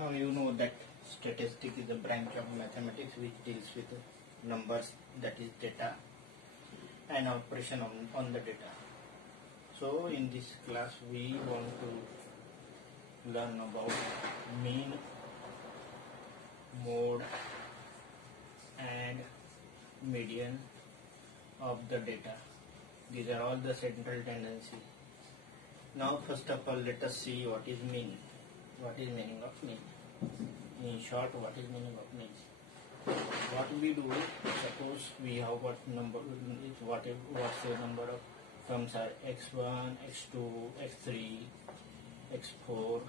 Now you know that statistics is a branch of mathematics which deals with numbers, that is data, and operation on the data. So in this class we want to learn about mean, mode and median of the data. These are all the central tendencies. Now first of all let us see what is mean. What is meaning of mean? In short, what is meaning of mean? What we do, suppose we have got number, what's the number of terms are x1, x2, x3, x4,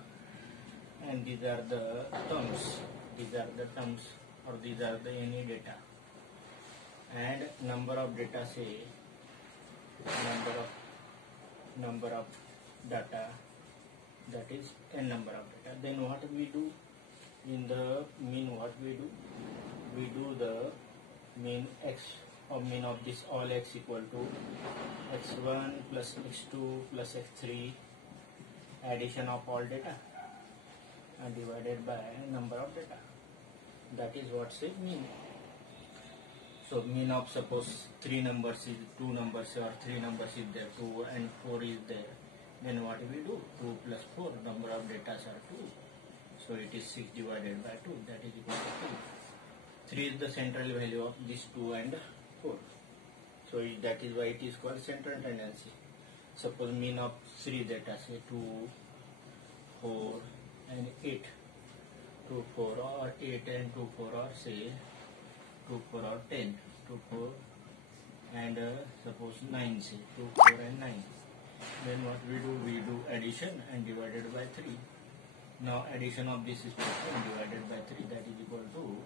and these are the terms. These are the terms, or these are the any data. And number of data, say number of data, that is n number of data. Then what we do in the mean? What we do? We do the mean x, or mean of this all x equal to x1 plus x2 plus x3, addition of all data and divided by number of data. That is what say mean. So mean of, suppose 3 numbers is 2 numbers, or 3 numbers is there, 2 and 4 is there. Then what we do? 2 plus 4, number of data are 2. So it is 6 divided by 2, that is equal to 2. 3 is the central value of these 2 and 4. So that is why it is called central tendency. Suppose mean of 3 data, say 2, 4 and 8. 2, 4 or 8 and 2, 4 or say 2, 4 or 10. 2, 4 and suppose 9, say 2, 4 and 9. Then what we do? We do addition and divided by 3. Now addition of this is 10 divided by 3, that is equal to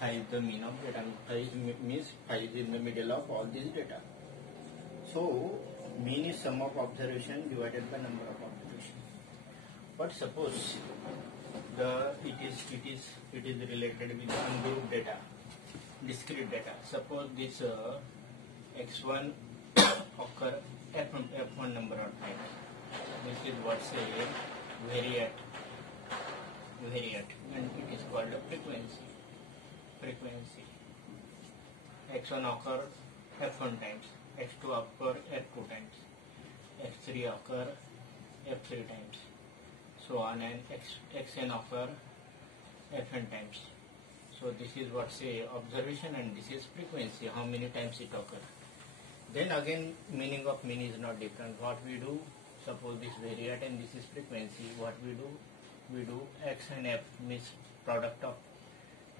5 is the mean of data. 5 means 5 is in the middle of all these data. So mean is sum of observation divided by number of observation. But suppose it is related with ungrouped data, discrete data. Suppose this x1 occur f1 number of times. This is what say vary at, and it is called a frequency. X1 occur f1 times, x2 occur f2 times, x3 occur f3 times, so on, and xn occur fn times. So this is what say observation, and this is frequency, how many times it occur. Then again meaning of mean is not different. What we do, suppose this vary at and this is frequency, what we do? We do x and f, means product of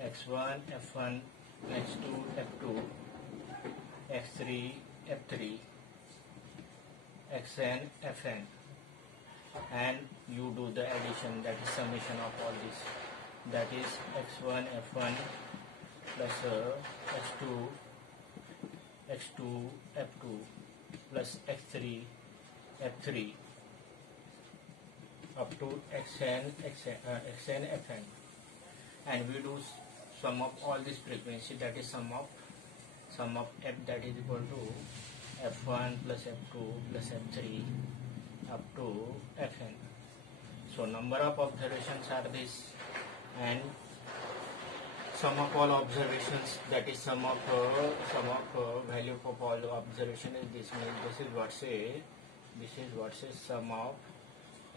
x1, f1, x2, f2, x3, f3, xn, fn, and you do the addition, that is summation of all this, that is x1, f1 plus x2, f2 plus x3, f3 up to xn, fn, and we do sum of all this frequency, that is sum of f, that is equal to f1 plus f2 plus f3 up to fn. So number of observations are this, and sum of all observations, that is sum of value of all observation is this. Means this is what say sum of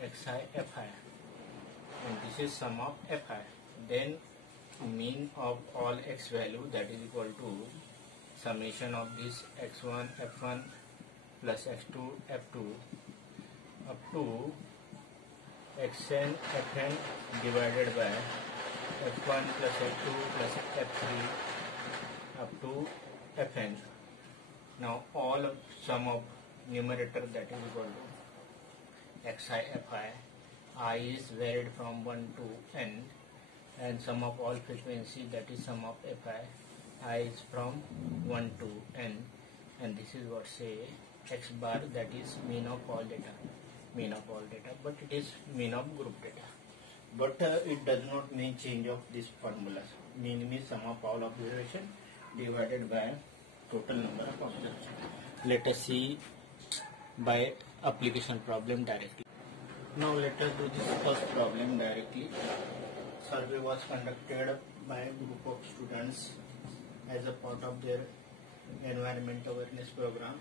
xi fi, and this is sum of fi. Then mean of all x value, that is equal to summation of this x1 f1 plus x2 f2 up to xn fn divided by f1 plus f2 plus f3 up to fn. Now all of sum of numerator, that is equal to xi fi, I is varied from 1 to n, and sum of all frequency, that is sum of fi, I is from 1 to n, and this is what say x bar, that is mean of all data, but it is mean of group data. But it does not mean change of this formulas. Mean means sum of all observation divided by total number of observations. Let us see by application problem directly. Now let us do this first problem directly. Survey was conducted by a group of students as a part of their environment awareness program,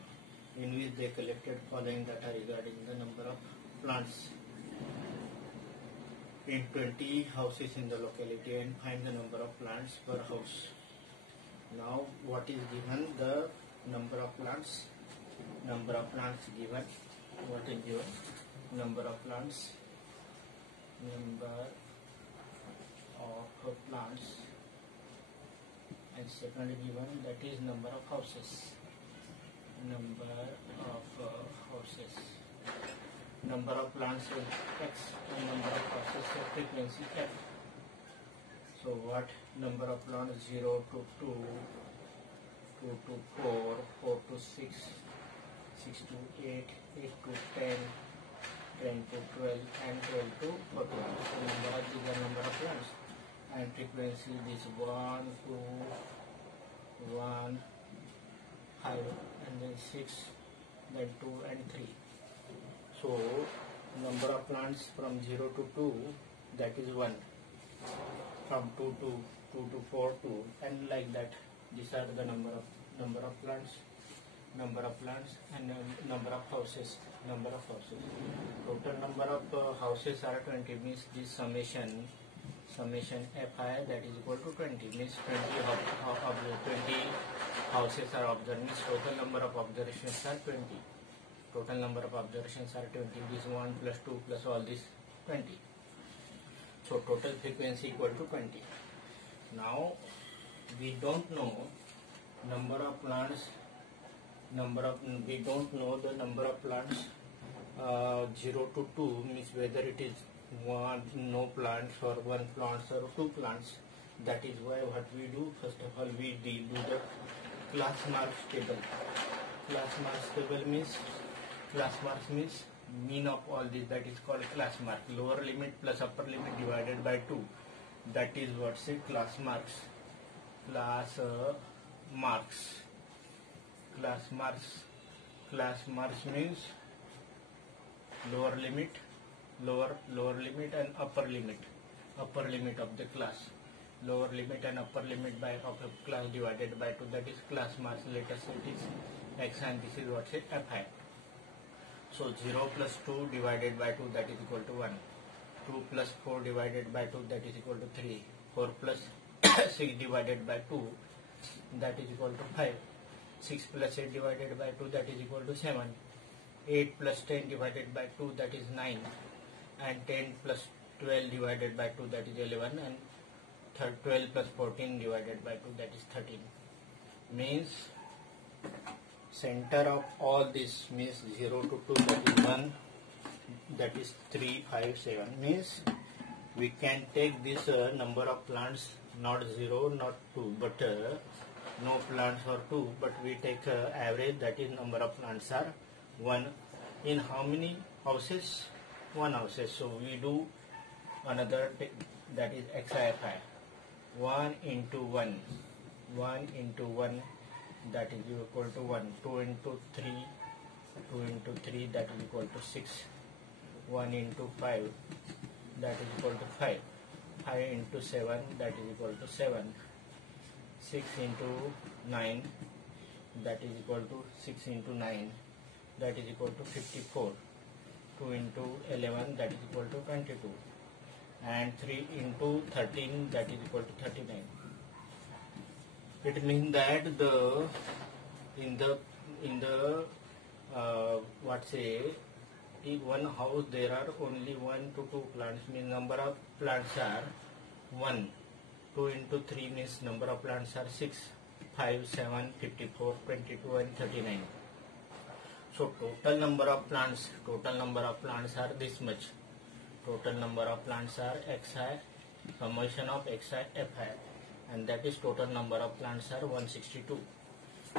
in which they collected following data regarding the number of plants in 20 houses in the locality and find the number of plants per house. Now what is given? The number of plants. Number of plants given. What is given? Number of plants. Number of plants. And second given, that is number of houses. Number of houses. Number of plants is X and number of houses is frequency F. So what number of plants? 0 to 2, 2 to 4, 4 to 6, 6 to 8, 8 to 10, 10 to 12 and 12 to 14. So these are number of plants. And frequency is 1, 2, 1, 5 and then 6, then 2 and 3. So number of plants from 0 to 2, that is 1. From 2 to 4 2 and like that. These are the number of plants and number of houses. Total number of houses are 20, means this summation Fi, that is equal to 20, means 20 houses are observed, means total number of observations are 20. Total number of observations are 20. This 1 plus 2 plus all this 20. So total frequency equal to 20. Now we don't know number of plants. We don't know the number of plants 0 to 2, means whether it is no plants or 1 plants or 2 plants. That is why what we do, first of all we do the class marks table. Class marks means mean of all this, that is called class mark. Lower limit plus upper limit divided by 2, that is what say class marks. Class marks means lower limit and upper limit of the class. Lower limit and upper limit of a class divided by 2, that is class marks. Let us say it is X and this is what say Fi. So 0 plus 2 divided by 2, that is equal to 1. 2 plus 4 divided by 2, that is equal to 3. 4 plus 6 divided by 2, that is equal to 5. 6 plus 8 divided by 2, that is equal to 7. 8 plus 10 divided by 2, that is 9. And 10 plus 12 divided by 2, that is 11. And 12 plus 14 divided by 2, that is 13. Means center of all this means 0 to 2, that is 1, that is 3, 5, 7. Means we can take this number of plants, not 0, not 2, but no plants or 2, but we take average, that is number of plants are 1 in how many houses? 1 houses. So we do another, that is XIFI. 1 into 1, that is equal to 1. 2 into 3, that is equal to 6. 1 into 5, that is equal to 5. 5 into 7, that is equal to 7. 6 into 9, that is equal to 6 into 9, that is equal to 54. 2 into 11, that is equal to 22. And 3 into 13, that is equal to 39. It means that in the in one house there are only 1 to 2 plants, means number of plants are 1. 2 into 3 means number of plants are 6, 5, 7, 54, 22 and 39. So total number of plants are this much. Total number of plants are Xi, summation of Xi Fi, and that is total number of plants are 162.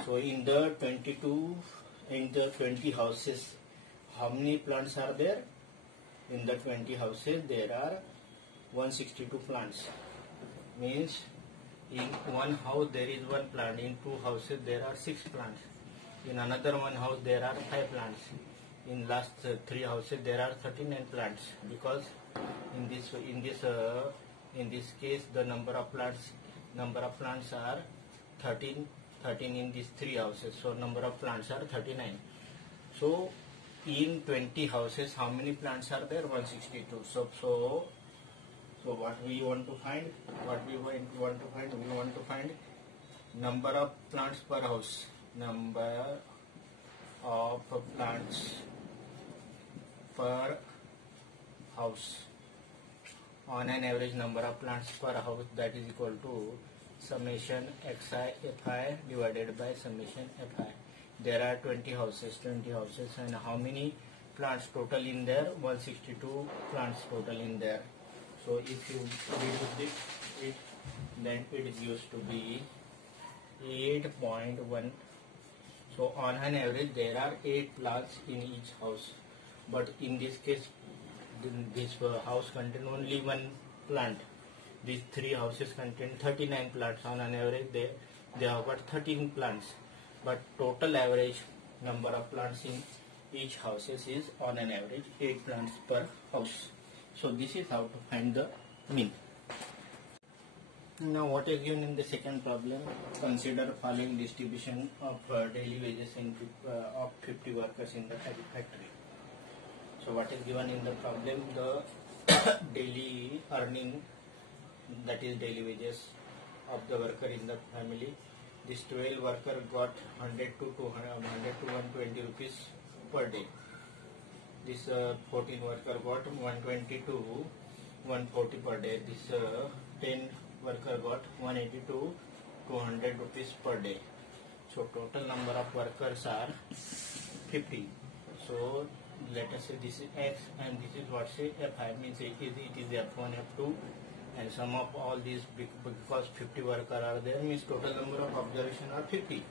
So in the 20 houses, how many plants are there? In the 20 houses there are 162 plants. Means in one house there is 1 plant, in 2 houses there are 6 plants, in another one house there are 5 plants, in last 3 houses there are 39 plants, because in this case the number of plants are 13 in these 3 houses, so number of plants are 39. So in 20 houses how many plants are there? 162. So what we want to find? We want to find number of plants per house. Number of plants per house. On an average number of plants per house, that is equal to summation xi fi divided by summation fi. There are 20 houses, and how many plants total in there? 162 plants total in there. So if you reduce it, then it used to be 8.1. So on an average there are 8 plants in each house, but in this case this house contain only 1 plant. These 3 houses contain 39 plants. On an average they have got 13 plants, but total average number of plants in each houses is on an average 8 plants per house. So this is how to find the mean. Now what is given in the second problem? Consider following distribution of daily wages of 50 workers in the factory. So what is given in the problem? The daily earning, that is daily wages of the worker in the family. This 12 worker got 100 to 120 rupees per day. This 14 worker got 120 to 140 per day. This 10 worker got 180 to 200 rupees per day. So total number of workers are 50. So let us say this is X and this is what say Fi, means it is F1, F2, and sum of all these, because 50 workers are there, means total number of observation are 50.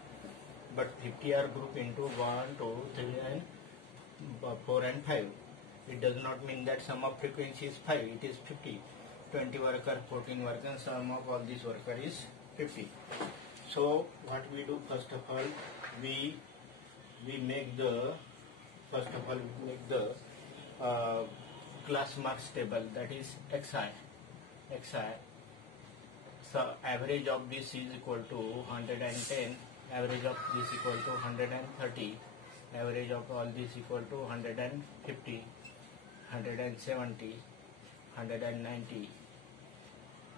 But 50 are grouped into 1, 2, 3 and 4 and 5. It does not mean that sum of frequency is 5, it is 50. 20 worker, 14 worker, and sum of all these worker is 50. So what we do, first of all, we make the class marks table, that is xi. So average of this is equal to 110, average of this equal to 130, average of all this equal to 150, 170, 190,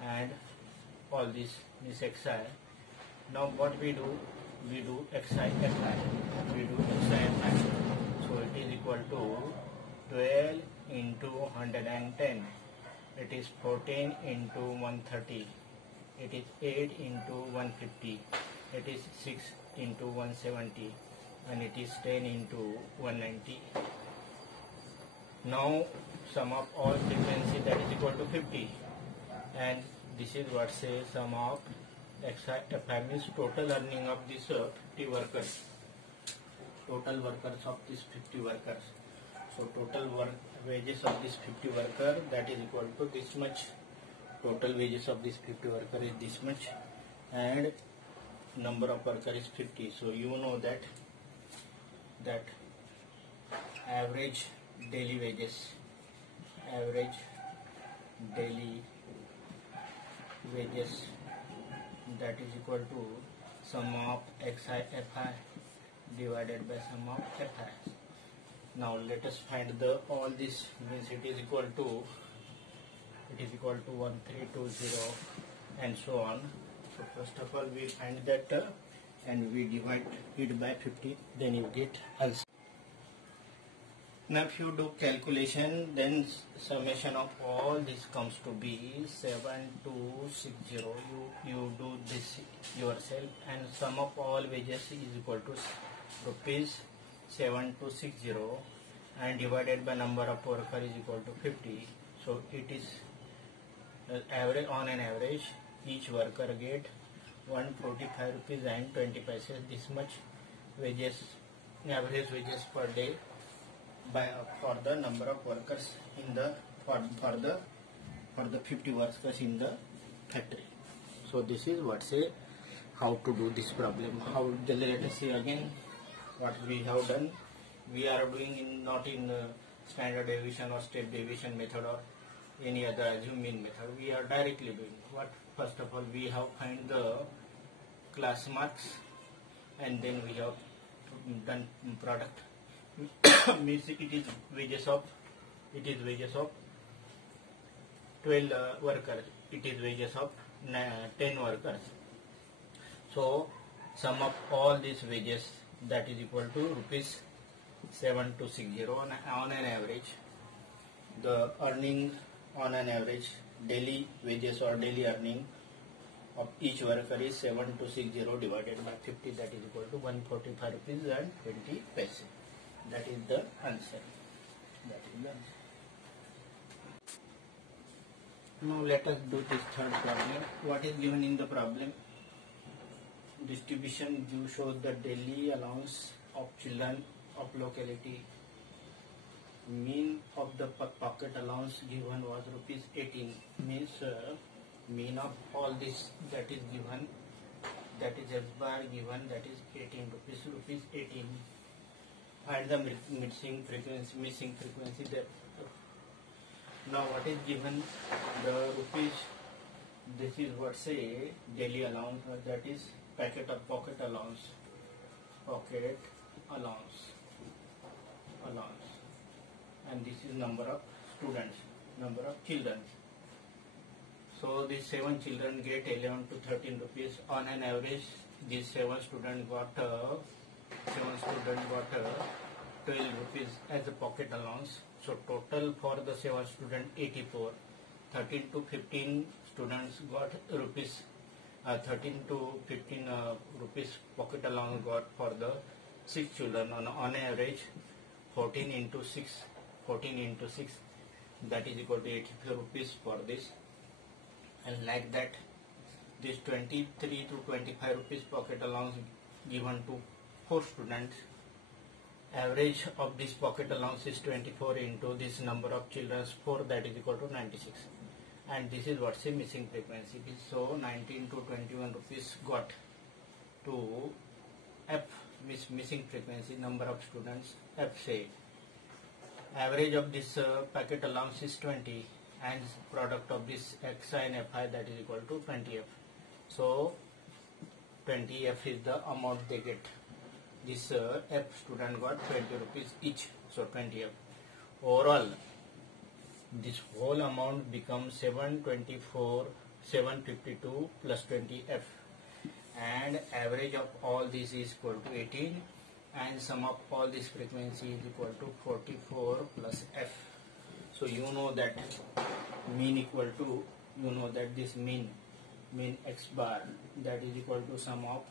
and all this is xi. Now what we do xi fi. So it is equal to 12 into 110. It is 14 into 130. It is 8 into 150. It is 6 into 170. And it is 10 into 190. Now sum of all frequency, that is equal to 50. And this is what says sum of xi means total earning of these 50 workers. Total workers of these 50 workers. So total wages of this 50 worker, that is equal to this much. Total wages of this 50 worker is this much, and number of worker is 50. So you know that average daily wages, that is equal to sum of xi fi divided by sum of fi. Now let us find all this, means it is equal to 1320 and so on. So first of all we find that and we divide it by 50, then you get also. Now if you do calculation, then summation of all this comes to be 7260. You do this yourself, and sum of all wages is equal to rupees 7260 and divided by number of worker is equal to 50. So it is average, on an average each worker get 145 rupees and 20 paise, this much wages, average wages per day for the number of workers in the for the 50 workers in the factory. So this is what say how to do this problem. How, let us see again what we have done. We are doing not in standard deviation or step deviation method or any other assume mean method. We are directly doing what? First of all, we have find the class marks, and then we have done product. Means it is wages of 12 workers. It is wages of 10 workers. So sum of all these wages, that is equal to rupees 7260 on an average. The earning on an average, daily wages or daily earning of each worker is 7260 divided by 50, that is equal to 145 rupees and 20 paise. That is the answer. Now let us do this third problem. What is given in the problem? Distribution view shows the daily allowance of children of locality. Mean of the pocket allowance given was rupees 18. Means mean of all this that is given, that is X bar given, that is 18 rupees 18. Find the missing frequency there. Now what is given? The rupees, this is what say daily allowance, that is pocket allowance, and this is number of students, number of children. So these 7 children get 11 to 13 rupees on an average. These 7 students got 12 rupees as a pocket allowance. So total for the 7 students 84. 13 to 15 students got rupees 13 to 15 rupees pocket allowance got for the 6 children on average. 14 into 6, that is equal to 84 rupees for this. And like that, this 23 to 25 rupees pocket allowance given to 4 students. Average of this pocket allowance is 24 into this number of children 4, that is equal to 96. And this is what's a missing frequency. So 19 to 21 rupees got to F, missing frequency, number of students F say. Average of this packet allowance is 20, and product of this Xi and Fi, that is equal to 20F. So 20F is the amount they get. This F student got 20 rupees each, so 20F. Overall, this whole amount becomes 752 plus 20F, and average of all this is equal to 18, and sum of all this frequency is equal to 44 plus F. So you know that mean equal to, you know that this mean X bar, that is equal to sum of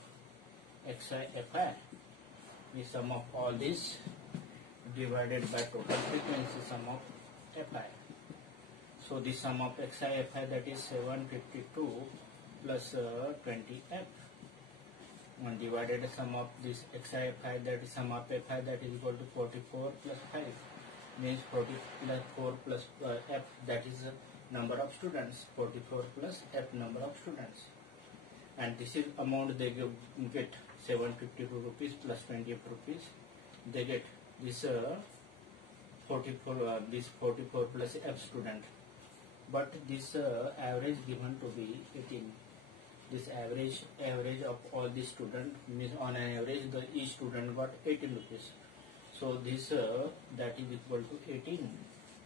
Xi Fi, the sum of all this divided by total frequency, sum of Fi. So the sum of Xi Fi, that is 752 plus 20F, and divided sum of this Xi Fi, that is sum of Fi, that is equal to 44 plus 5, means 40 plus 4 plus F, that is number of students, 44 plus F, number of students. And this is amount they get 752 rupees plus 20 rupees. They get this 44 plus F student. But this average given to be 18. This average of all the student means on an average each student got 18 rupees. So this that is equal to 18.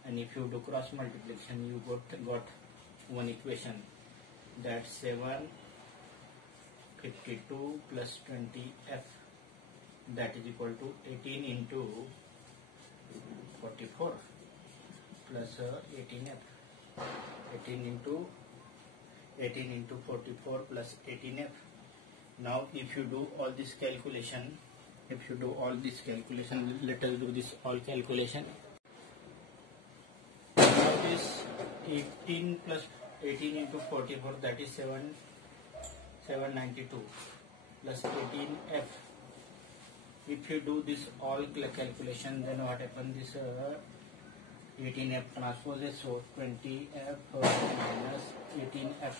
And if you do cross multiplication, you got one equation, that 752 plus 20F, that is equal to 18 into 44 plus 18F. 18 into 44 plus 18F. Now if you do all this calculation, let us do this all calculation. Now this 18 plus 18 into 44, that is 792 plus 18F. If you do this all calculation, then what happens? This 18F transposes, so 20F minus 18F,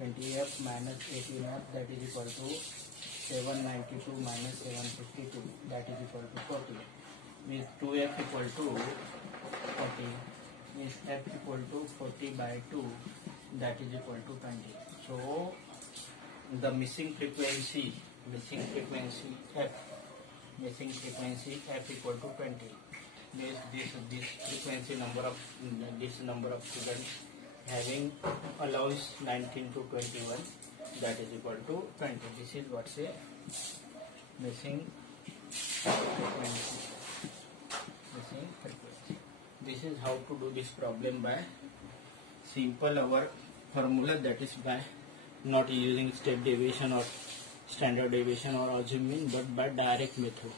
20F minus 18F, that is equal to 792 minus 752, that is equal to 40. means 2f equal to 40 means f equal to 40 by 2 that is equal to 20. So the missing frequency f equal to 20 means this frequency number of students having allows 19 to 21 that is equal to 20. This is what's a missing frequency. This is how to do this problem by simple our formula, that is by not using step deviation or standard deviation or assuming, but by direct method.